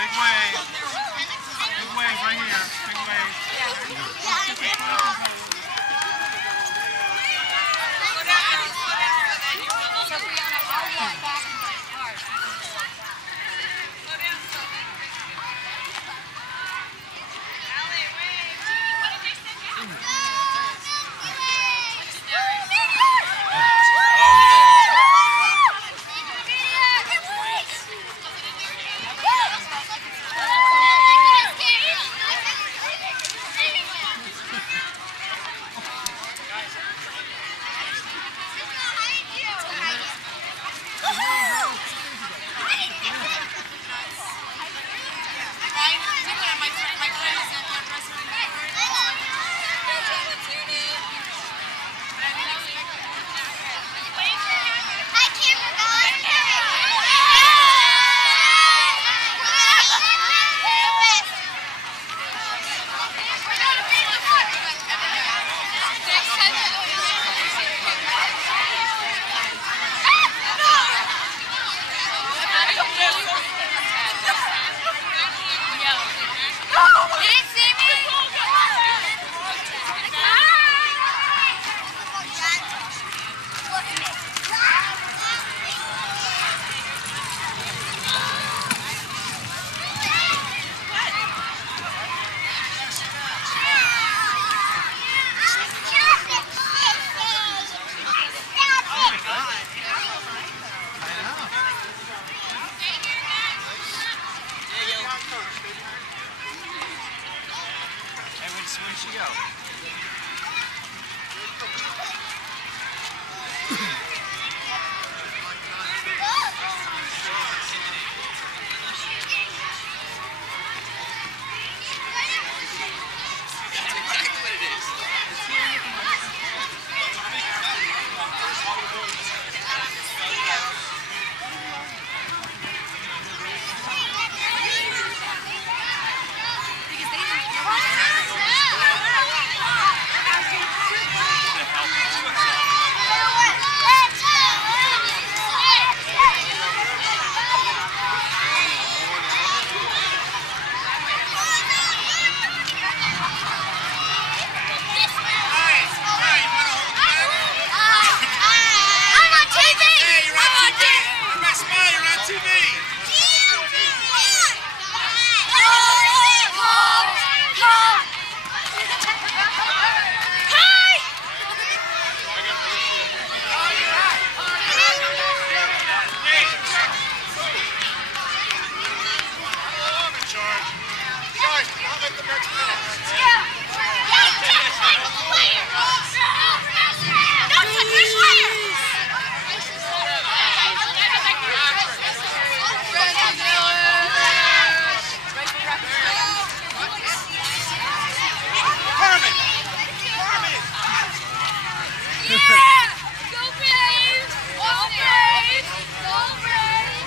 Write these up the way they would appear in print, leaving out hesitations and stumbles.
Big wave. Big wave right here. Big wave. Where'd she go?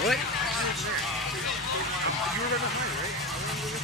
What? You were right behind, right? I remember you were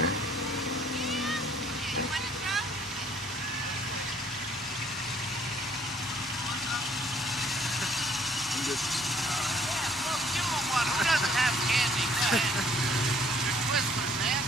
I'm just... Well, give him one. Who doesn't have candy? Go ahead. You're whispering, man.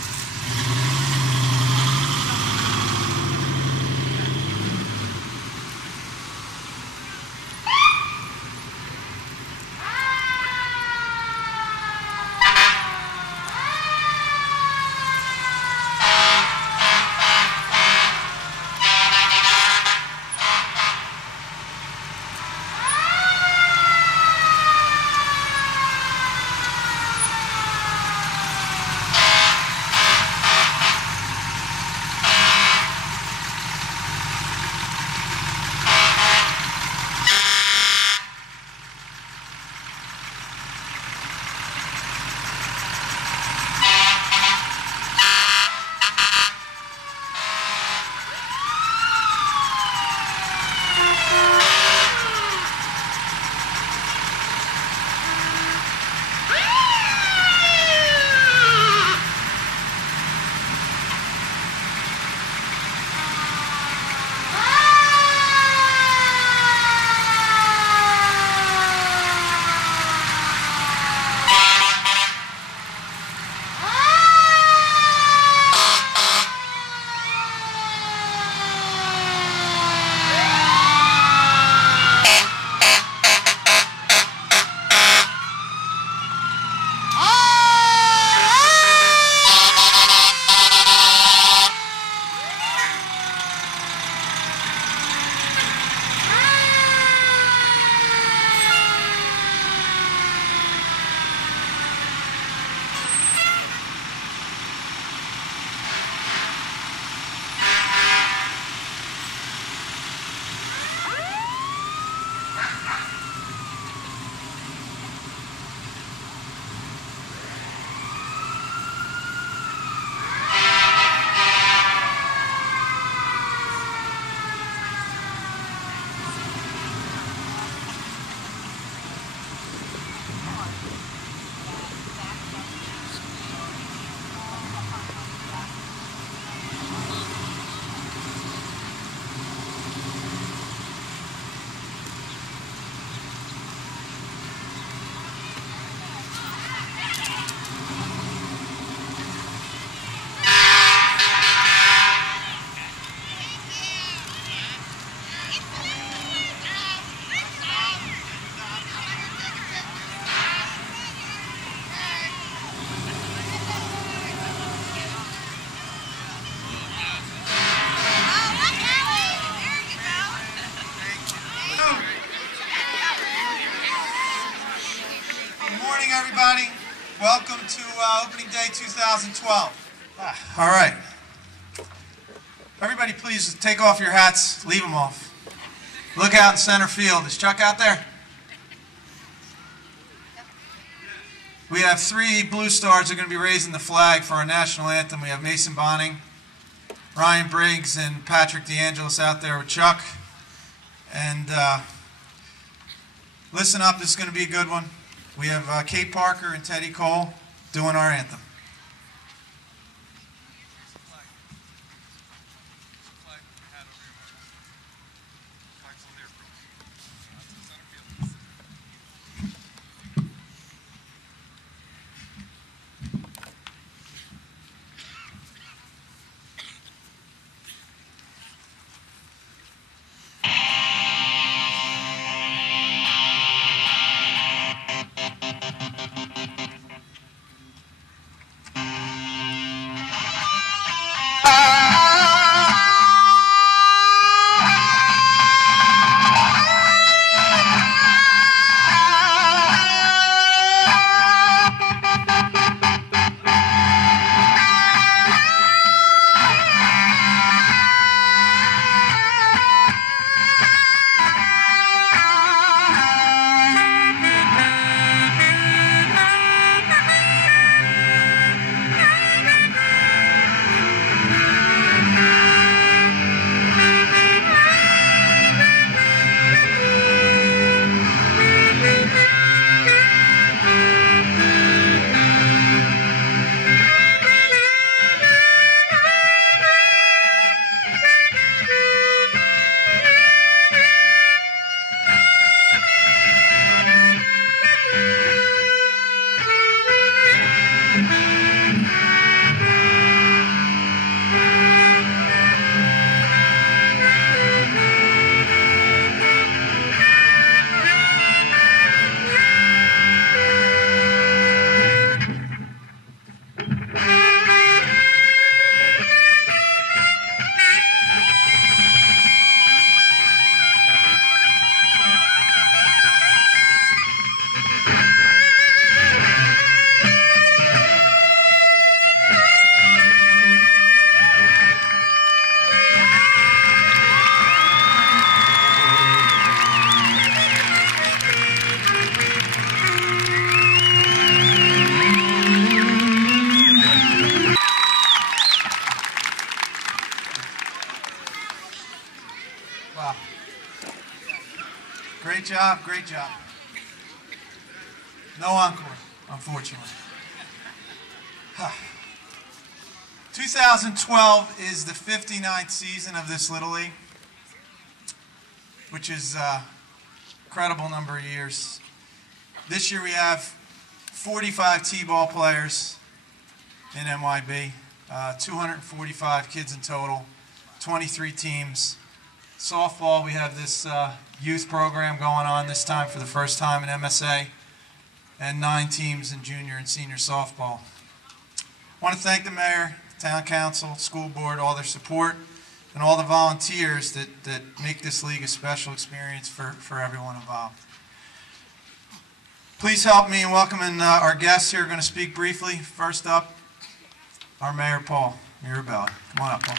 Everybody, welcome to opening day 2012. All right. Everybody please take off your hats, leave them off. Look out in center field. Is Chuck out there? We have 3 Blue Stars that are going to be raising the flag for our national anthem. We have Mason Bonning, Ryan Briggs, and Patrick DeAngelis out there with Chuck. And listen up, this is going to be a good one. We have Kate Parker and Teddy Cole doing our anthem. Great job, great job. No encore, unfortunately. 2012 is the 59th season of this Little League, which is a incredible number of years. This year we have 45 T-ball players in MYB, 245 kids in total, 23 teams. Softball, we have this youth program going on this time for the first time in MSA, and 9 teams in junior and senior softball. I want to thank the mayor, town council, school board, all their support, and all the volunteers that make this league a special experience for everyone involved. Please help me in welcoming our guests who are going to speak briefly. First up, our Mayor Paul Mirabella. Come on up, Paul.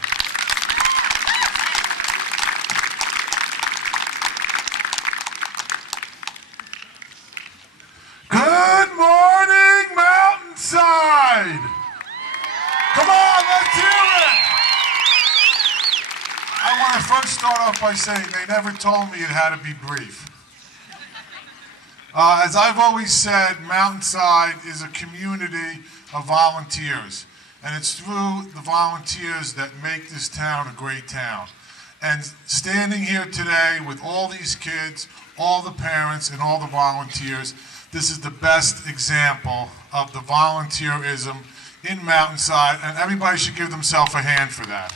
Good morning, Mountainside! Come on, let's hear it! I want to first start off by saying they never told me it had to be brief. As I've always said, Mountainside is a community of volunteers, and it's through the volunteers that make this town a great town. And standing here today with all these kids, all the parents, and all the volunteers, this is the best example of the volunteerism in Mountainside, and everybody should give themselves a hand for that.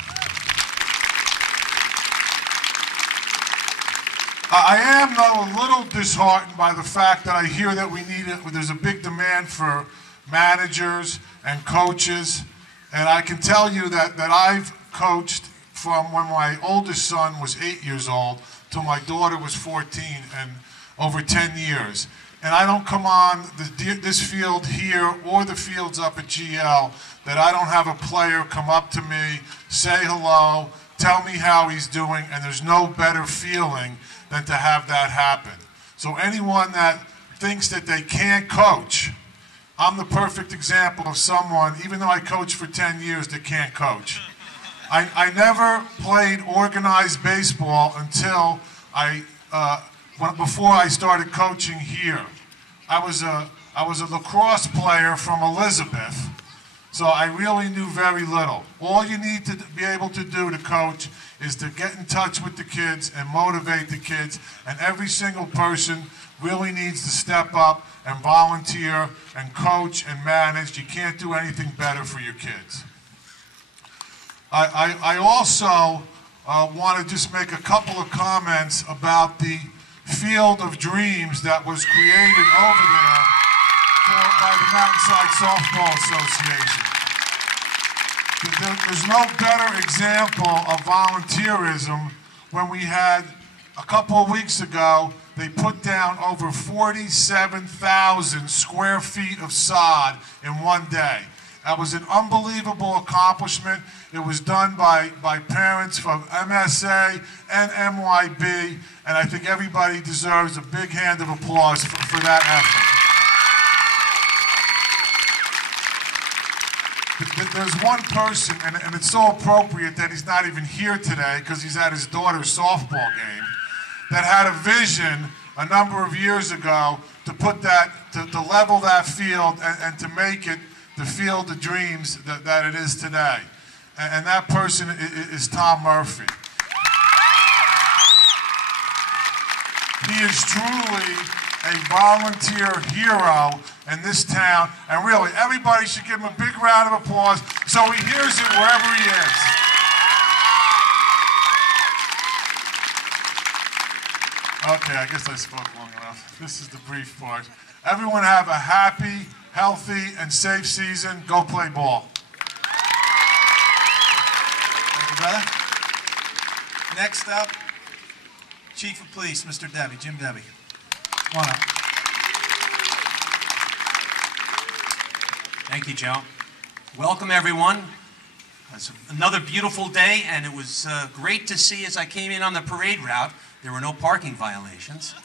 I am, though, a little disheartened by the fact that I hear that there's a big demand for managers and coaches, and I can tell you that I've coached from when my oldest son was 8 years old till my daughter was 14, and over 10 years. And I don't come on this field here or the fields up at GL that I don't have a player come up to me, say hello, tell me how he's doing, and there's no better feeling than to have that happen. So anyone that thinks that they can't coach, I'm the perfect example of someone, even though I coached for 10 years, that can't coach. I never played organized baseball until before I started coaching here. I was a lacrosse player from Elizabeth, so I really knew very little. All you need to be able to do to coach is to get in touch with the kids and motivate the kids, and every single person really needs to step up and volunteer and coach and manage. You can't do anything better for your kids. I also want to just make a couple of comments about the Field of Dreams that was created over there by the Mountainside Softball Association. There's no better example of volunteerism when we had, a couple of weeks ago, they put down over 47,000 square feet of sod in one day. That was an unbelievable accomplishment. It was done by parents from MSA and MYB, and I think everybody deserves a big hand of applause for that effort. There's one person, and it's so appropriate that he's not even here today because he's at his daughter's softball game, that had a vision a number of years ago to put that, to level that field and to make it the Field of Dreams that it is today. And that person is Tom Murphy. He is truly a volunteer hero in this town, and really, everybody should give him a big round of applause so he hears it wherever he is. Okay, I guess I spoke long enough. This is the brief part. Everyone have a happy, healthy, and safe season. Go play ball. Thank you, brother. Next up, Chief of Police, Mr. Debbie, Jim Debbie. Come on up. Thank you, Joe. Welcome, everyone. It's another beautiful day, and it was great to see as I came in on the parade route, there were no parking violations,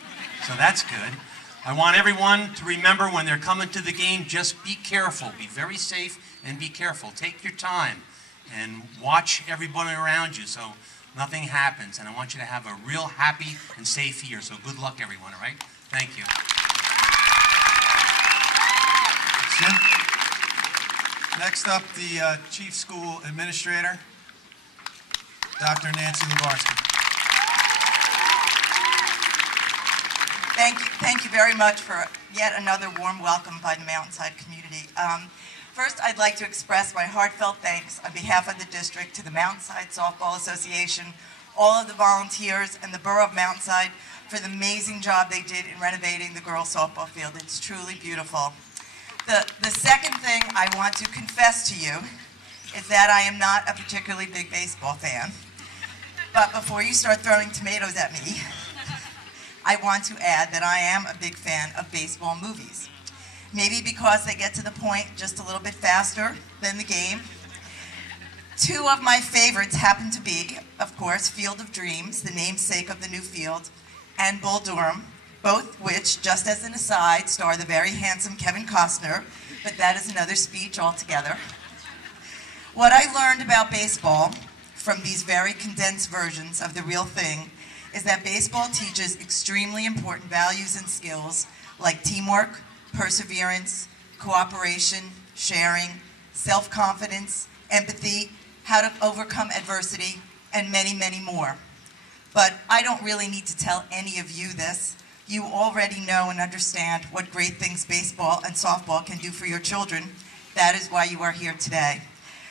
so that's good. I want everyone to remember when they're coming to the game, just be careful. Be very safe and be careful. Take your time and watch everybody around you. So nothing happens. And I want you to have a real happy and safe year. So good luck, everyone, all right? Thank you. Jim. Next up, the Chief School Administrator, Dr. Nancy Lubarsky. Thank you very much for yet another warm welcome by the Mountainside community. First, I'd like to express my heartfelt thanks on behalf of the district to the Mountainside Softball Association, all of the volunteers, and the Borough of Mountainside for the amazing job they did in renovating the girls' softball field. It's truly beautiful. The second thing I want to confess to you is that I am not a particularly big baseball fan. But before you start throwing tomatoes at me, I want to add that I am a big fan of baseball movies. Maybe because they get to the point just a little bit faster than the game. Two of my favorites happen to be, of course, Field of Dreams, the namesake of the new field, and Bull Durham, both which, just as an aside, star the very handsome Kevin Costner, but that is another speech altogether. What I learned about baseball from these very condensed versions of the real thing is that baseball teaches extremely important values and skills like teamwork, perseverance, cooperation, sharing, self-confidence, empathy, how to overcome adversity, and many, many more. But I don't really need to tell any of you this. You already know and understand what great things baseball and softball can do for your children. That is why you are here today.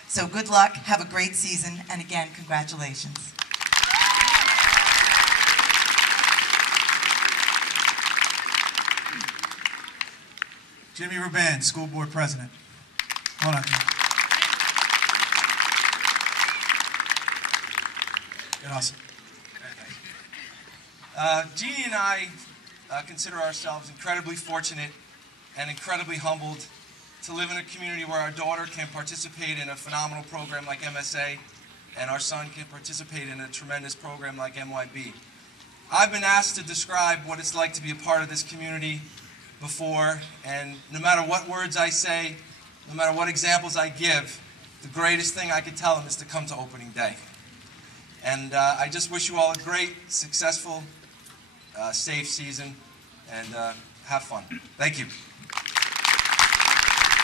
So good luck, have a great season, and again, congratulations. Jimmy Ruban, School Board President. Hold on, Jimmy. Awesome. Jeannie and I consider ourselves incredibly fortunate and incredibly humbled to live in a community where our daughter can participate in a phenomenal program like MSA and our son can participate in a tremendous program like MYB. I've been asked to describe what it's like to be a part of this community before, and no matter what words I say, no matter what examples I give, the greatest thing I could tell them is to come to opening day. And I just wish you all a great, successful, safe season, and have fun. Thank you.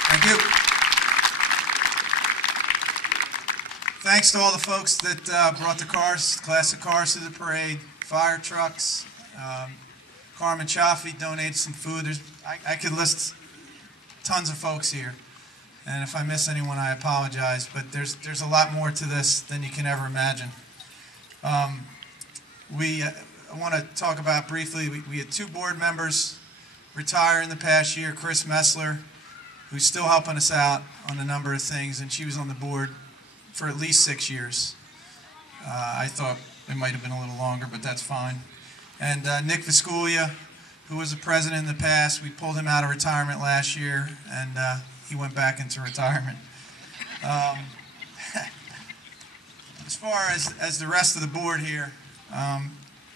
Thank you. Thanks to all the folks that brought the cars, classic cars to the parade, fire trucks. Carmen Chaffee donated some food. I could list tons of folks here. And if I miss anyone, I apologize. But there's a lot more to this than you can ever imagine. I want to talk about briefly, we had two board members retire in the past year. Chris Messler, who's still helping us out on a number of things, and she was on the board for at least 6 years. I thought it might have been a little longer, but that's fine. And Nick Visculia, who was the president in the past, we pulled him out of retirement last year, and he went back into retirement. As far as the rest of the board here,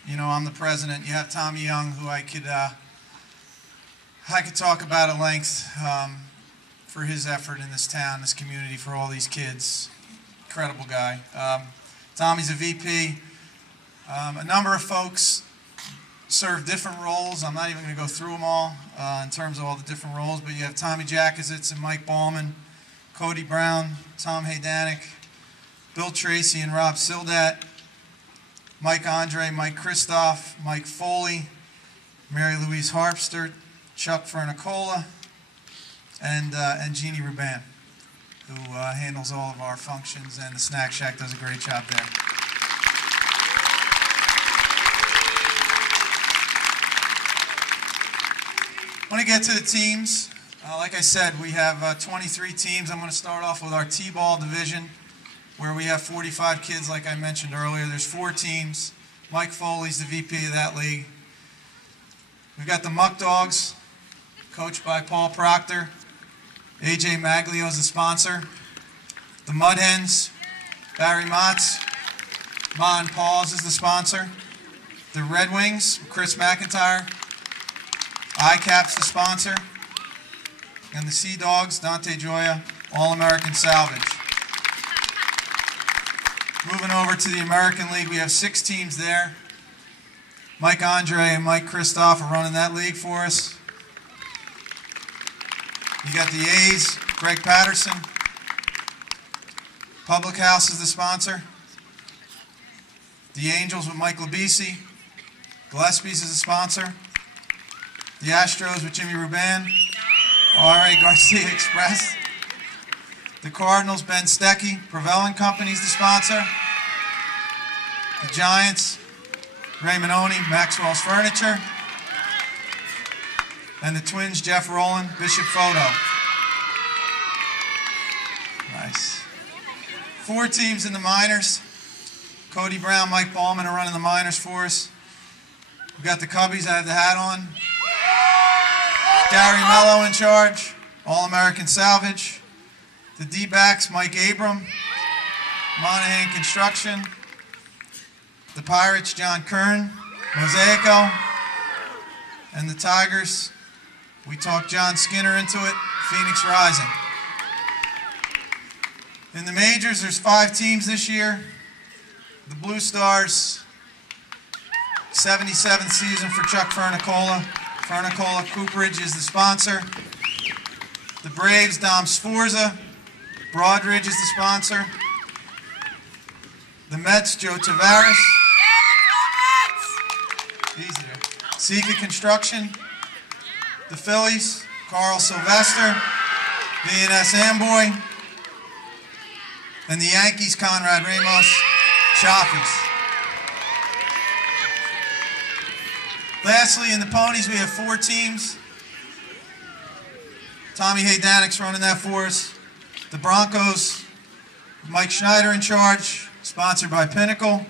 you know, I'm the president. You have Tommy Young, who I could talk about at length for his effort in this town, this community, for all these kids. Incredible guy. Tommy's a VP. A number of folks serve different roles. I'm not even going to go through them all in terms of all the different roles, but you have Tommy Jackizitz and Mike Ballman, Cody Brown, Tom Haydanek, Bill Tracy and Rob Sildat, Mike Andre, Mike Kristoff, Mike Foley, Mary Louise Harpster, Chuck Fernicola, and Jeannie Ruban, who handles all of our functions, and the Snack Shack does a great job there. I want to get to the teams. Like I said, we have 23 teams. I'm going to start off with our T-ball division, where we have 45 kids, like I mentioned earlier. There's 4 teams. Mike Foley's the VP of that league. We've got the Muck Dogs, coached by Paul Proctor. AJ Maglio is the sponsor. The Mud Hens, Barry Motts. Ma and Paul's is the sponsor. The Red Wings, Chris McIntyre. ICAP's the sponsor. And the Sea Dogs, Dante Gioia, All-American Salvage. Moving over to the American League, we have 6 teams there. Mike Andre and Mike Kristoff are running that league for us. You got the A's, Greg Patterson. Public House is the sponsor. The Angels with Mike Labisi. Gillespie's is the sponsor. The Astros with Jimmy Ruban. R.A. Garcia Express. The Cardinals, Ben Stecky. Prevel & Company's the sponsor. The Giants, Ray Manoni, Maxwell's Furniture. And the Twins, Jeff Rowland, Bishop Photo. Nice. 4 teams in the minors. Cody Brown, Mike Ballman are running the minors for us. We got the Cubbies, I have the hat on. Gary Mello in charge, All-American Salvage. The D-backs, Mike Abram, Monahan Construction. The Pirates, John Kern, Mosaico. And the Tigers, we talked John Skinner into it, Phoenix Rising. In the majors, there's 5 teams this year. The Blue Stars, 77th season for Chuck Fernicola. Fernicola Cooperage is the sponsor. The Braves, Dom Sforza. Broadridge is the sponsor. The Mets, Joe Tavares. Easy there. Sika Construction. The Phillies, Carl Sylvester. V&S Amboy. And the Yankees, Conrad Ramos, Chaffies. Lastly, in the Ponies, we have 4 teams. Tommy Haydanik's running that for us. The Broncos, Mike Schneider in charge, sponsored by Pinnacle.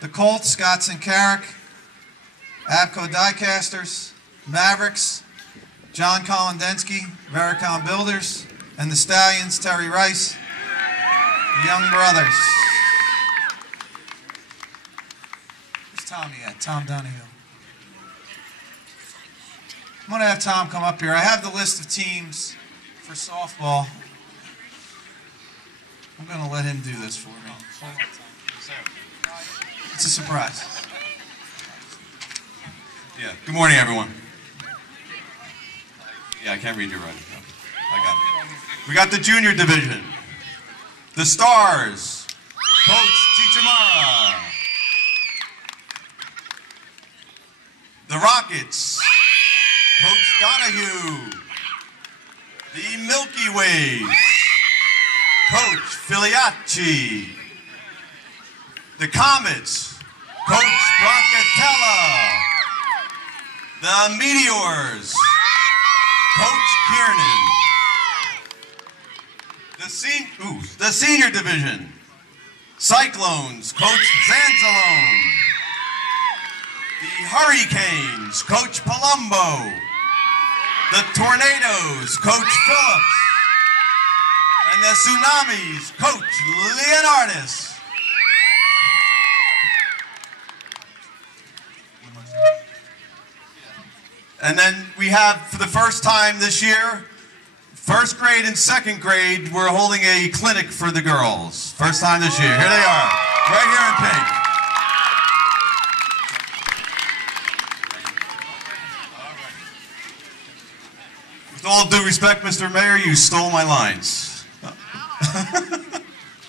The Colts, Scott Sincarrick, Abco Diecasters. Mavericks, John Kolondensky, Vericon Builders. And the Stallions, Terry Rice, the Young Brothers. Where's Tommy at? Tom Donahue. I'm going to have Tom come up here. I have the list of teams for softball. I'm going to let him do this for me. It's a surprise. Yeah. Good morning, everyone. Yeah, I can't read your writing. No, I got it. We got the junior division. The Stars, Coach Chichamara. The Rockets, Coach Donahue. The Milky Ways, Coach Filiacci. The Comets, Coach Brancatella. The Meteors, Coach Kiernan. The senior division, Cyclones, Coach Zanzalone. The Hurricanes, Coach Palumbo. The Tornadoes, Coach Phillips. And the Tsunamis, Coach Leonardis. And then we have, for the first time this year, 1st grade and 2nd grade, we're holding a clinic for the girls. First time this year. Here they are, right here in pink. With all due respect, Mr. Mayor, you stole my lines. But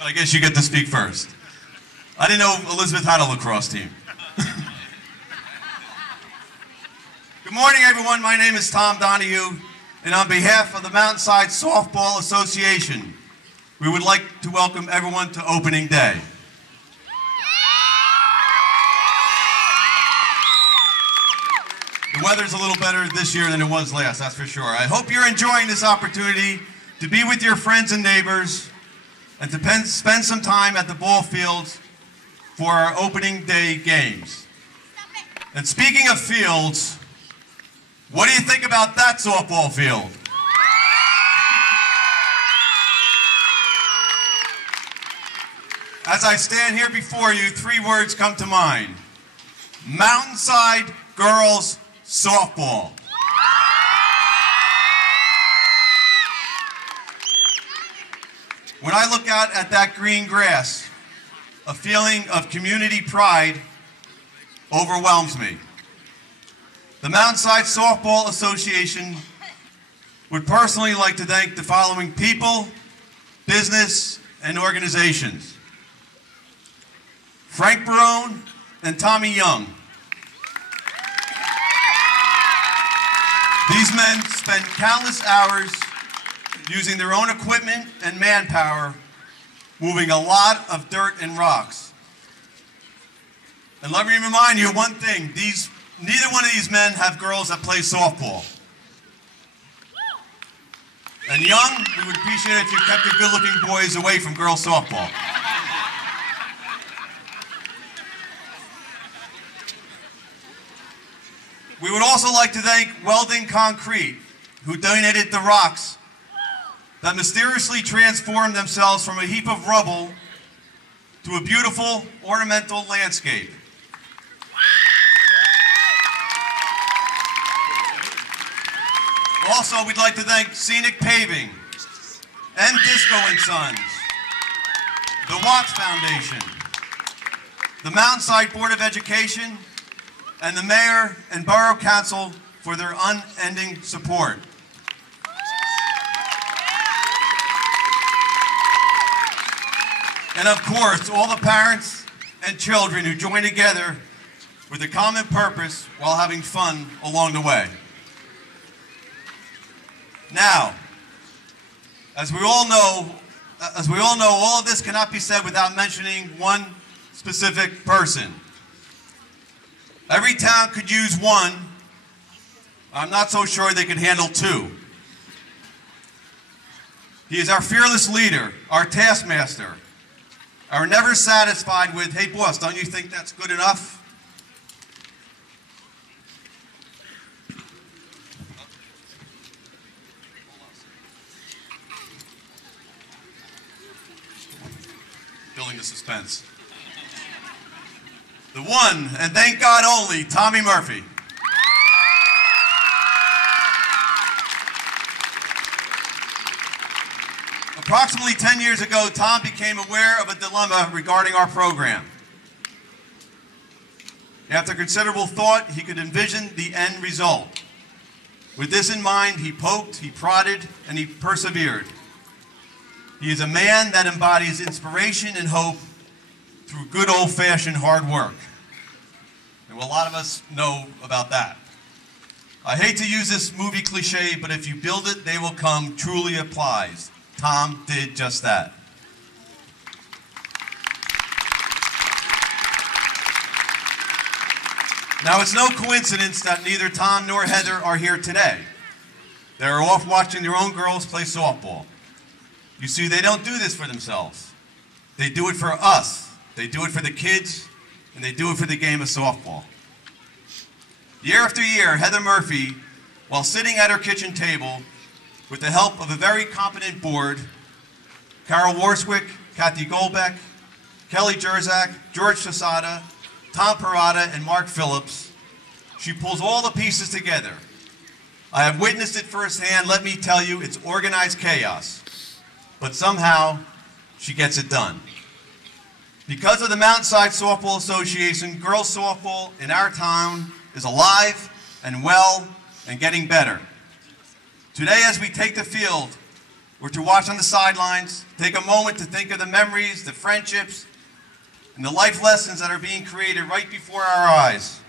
I guess you get to speak first. I didn't know Elizabeth had a lacrosse team. Good morning, everyone. My name is Tom Donahue, and on behalf of the Mountainside Softball Association, we would like to welcome everyone to opening day. The weather's a little better this year than it was last, that's for sure. I hope you're enjoying this opportunity to be with your friends and neighbors and to spend some time at the ball fields for our opening day games. And speaking of fields, what do you think about that softball field? As I stand here before you, 3 words come to mind. Mountainside Girls Softball. When I look out at that green grass, a feeling of community pride overwhelms me. The Mountainside Softball Association would personally like to thank the following people, business, and organizations. Frank Barone and Tommy Young. These men spend countless hours using their own equipment and manpower, moving a lot of dirt and rocks. And let me remind you of one thing, neither one of these men have girls that play softball. And Young, we would appreciate it if you kept the good-looking boys away from girls softball. We would also like to thank Welding Concrete, who donated the rocks that mysteriously transformed themselves from a heap of rubble to a beautiful ornamental landscape. Also, we'd like to thank Scenic Paving, M. Disco & Sons, the Watts Foundation, the Mountainside Board of Education, and the Mayor and Borough Council for their unending support. And of course, all the parents and children who join together with a common purpose while having fun along the way. Now, as we all know, all of this cannot be said without mentioning one specific person. Every town could use one. I'm not so sure they could handle two. He is our fearless leader, our taskmaster, our never satisfied with, hey boss, don't you think that's good enough? Building the suspense. The one, and thank God only, Tommy Murphy. Approximately 10 years ago, Tom became aware of a dilemma regarding our program. After considerable thought, he could envision the end result. With this in mind, he poked, he prodded, and he persevered. He is a man that embodies inspiration and hope through good old-fashioned hard work. And a lot of us know about that. I hate to use this movie cliche, but if you build it, they will come truly applies. Tom did just that. Now, it's no coincidence that neither Tom nor Heather are here today. They're off watching their own girls play softball. You see, they don't do this for themselves. They do it for us. They do it for the kids, and they do it for the game of softball. Year after year, Heather Murphy, while sitting at her kitchen table, with the help of a very competent board, Carol Warswick, Kathy Goldbeck, Kelly Jerzak, George Tosada, Tom Parada, and Mark Phillips, she pulls all the pieces together. I have witnessed it firsthand. Let me tell you, it's organized chaos. But somehow, she gets it done. Because of the Mountainside Softball Association, girls softball in our town is alive and well and getting better. Today, as we take the field, or to watch on the sidelines, take a moment to think of the memories, the friendships, and the life lessons that are being created right before our eyes.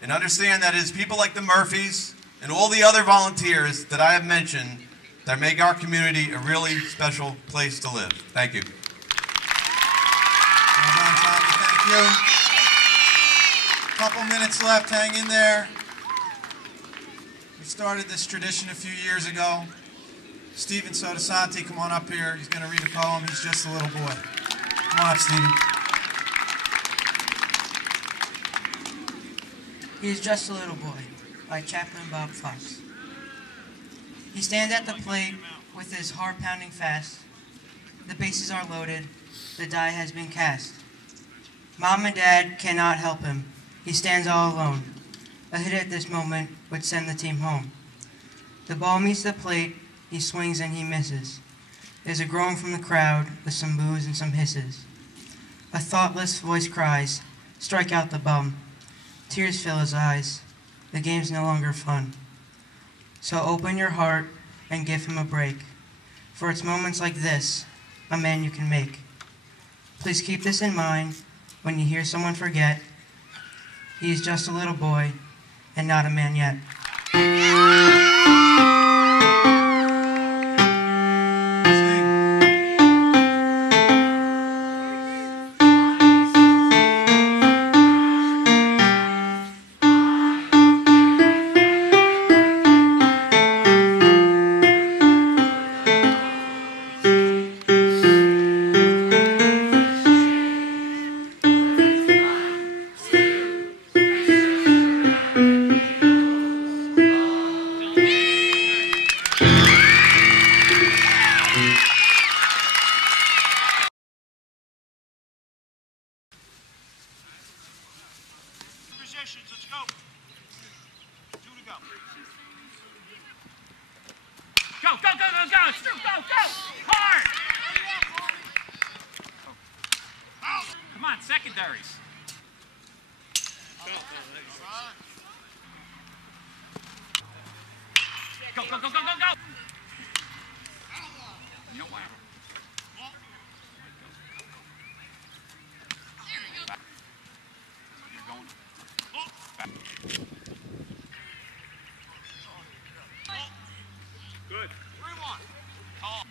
And understand that it is people like the Murphys and all the other volunteers that I have mentioned that make our community a really special place to live. Thank you. Well done, Tommy. Thank you. A couple minutes left. Hang in there. We started this tradition a few years ago. Stephen Sotosanti, come on up here. He's going to read a poem. He's just a little boy. Come on up, Stephen. He is just a little boy, by Chaplain Bob Fox. He stands at the plate with his heart pounding fast. The bases are loaded. The die has been cast. Mom and Dad cannot help him. He stands all alone. A hit at this moment would send the team home. The ball meets the plate. He swings and he misses. There's a groan from the crowd with some boos and some hisses. A thoughtless voice cries, strike out the bum. Tears fill his eyes. The game's no longer fun. So open your heart and give him a break. For it's moments like this, a man you can make. Please keep this in mind when you hear someone forget. He is just a little boy and not a man yet. Let's go. 2 to go. Go, go, go, go, go. Stu, go, go. Hard. Come on, secondaries. Go, go, go, go, go, go. No way. Good. 3-1. Tall.